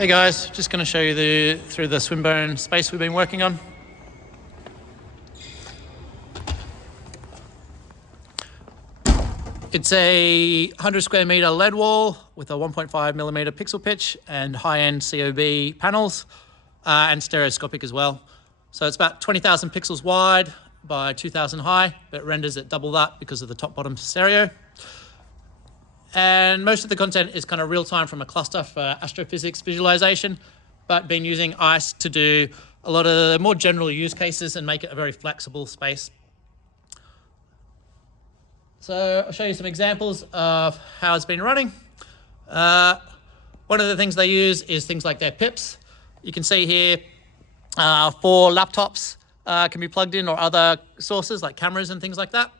Hey guys, just going to show you through the swim space we've been working on. It's a 100 square meter lead wall with a 1.5 millimeter pixel pitch and high-end COB panels and stereoscopic as well. So it's about 20,000 pixels wide by 2,000 high, but it renders at double that because of the top-bottom stereo. And most of the content is kind of real-time from a cluster for astrophysics visualization, but been using ICE to do a lot of the more general use cases and make it a very flexible space. So I'll show you some examples of how it's been running. One of the things they use is things like their pips. You can see here 4 laptops can be plugged in, or other sources like cameras and things like that.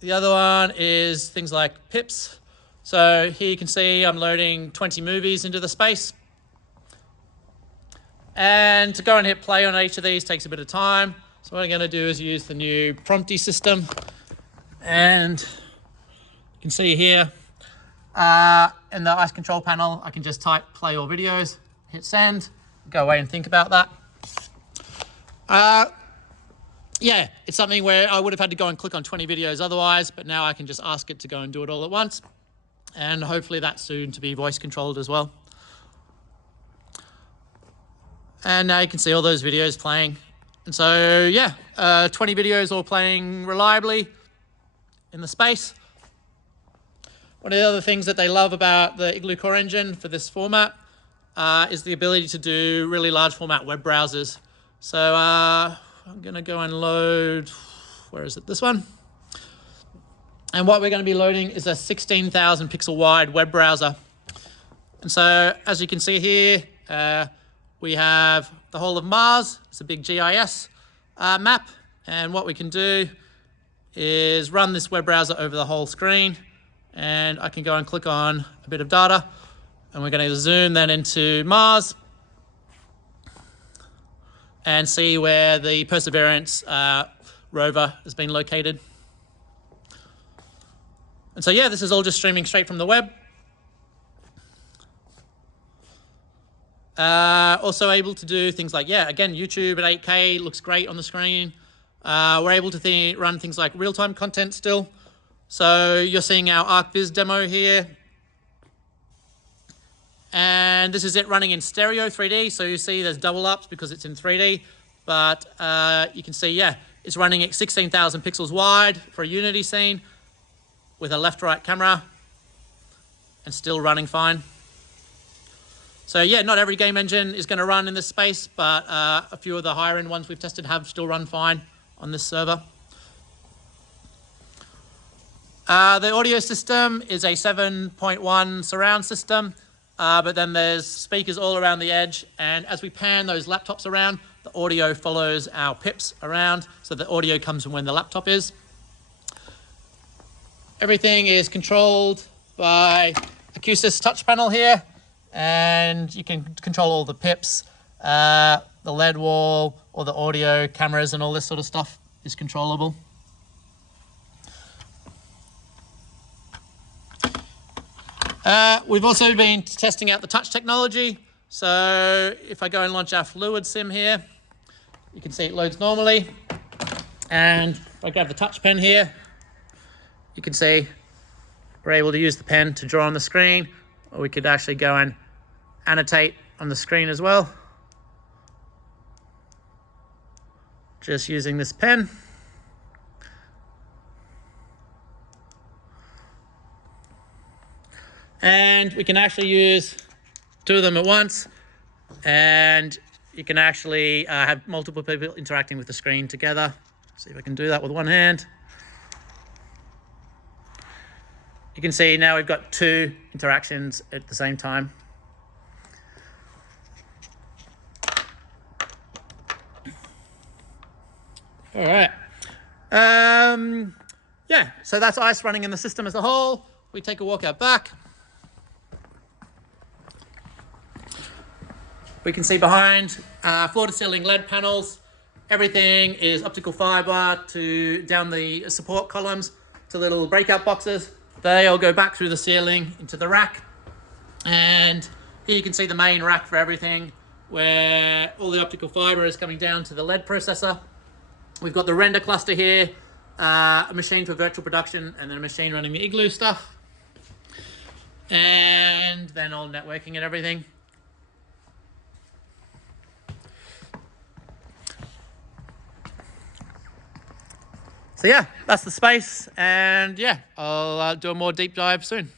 The other one is things like pips. So here you can see I'm loading 20 movies into the space. And to go and hit play on each of these takes a bit of time. So what I'm going to do is use the new Prompty system. And you can see here in the ICE control panel, I can just type play all videos, hit send, go away and think about that. Yeah, it's something where I would have had to go and click on 20 videos otherwise, but now I can just ask it to go and do it all at once. And hopefully that's soon to be voice controlled as well. And now you can see all those videos playing. And so, yeah, 20 videos all playing reliably in the space. One of the other things that they love about the Igloo core engine for this format is the ability to do really large format web browsers. So I'm going to go and load, where is it? This one. And what we're going to be loading is a 16,000 pixel wide web browser. And so as you can see here, we have the whole of Mars. It's a big GIS map. And what we can do is run this web browser over the whole screen. And I can go and click on a bit of data. And we're going to zoom then into Mars and see where the Perseverance rover has been located. And so, yeah, this is all just streaming straight from the web. Also able to do things like, yeah, again, YouTube at 8K looks great on the screen. We're able to run things like real-time content still. So you're seeing our ArcViz demo here. And this is it running in stereo 3D. So you see there's double ups because it's in 3D. But you can see, yeah, it's running at 16,000 pixels wide for a Unity scene with a left-right camera and still running fine. So yeah, not every game engine is going to run in this space, but a few of the higher-end ones we've tested have still run fine on this server. The audio system is a 7.1 surround system. But then there's speakers all around the edge, and as we pan those laptops around, the audio follows our pips around, so the audio comes from when the laptop is. Everything is controlled by a QSys touch panel here, and you can control all the pips, the LED wall, all the audio, cameras, and all this sort of stuff is controllable. We've also been testing out the touch technology. So if I go and launch our fluid sim here, you can see it loads normally. And if I grab the touch pen here, you can see we're able to use the pen to draw on the screen, or we could actually go and annotate on the screen as well. Just using this pen. And we can actually use 2 of them at once, and you can actually have multiple people interacting with the screen together. See if I can do that with one hand. You can see now we've got 2 interactions at the same time. All right. Yeah, so that's ICE running in the system as a whole. We take a walk out back. We can see behind floor-to-ceiling LED panels. Everything is optical fiber down the support columns to little breakout boxes. They all go back through the ceiling into the rack. And here you can see the main rack for everything, where all the optical fiber is coming down to the LED processor. We've got the render cluster here, a machine for virtual production, and then a machine running the Igloo stuff. And then all networking and everything. So yeah, that's the space, and yeah, I'll do a more deep dive soon.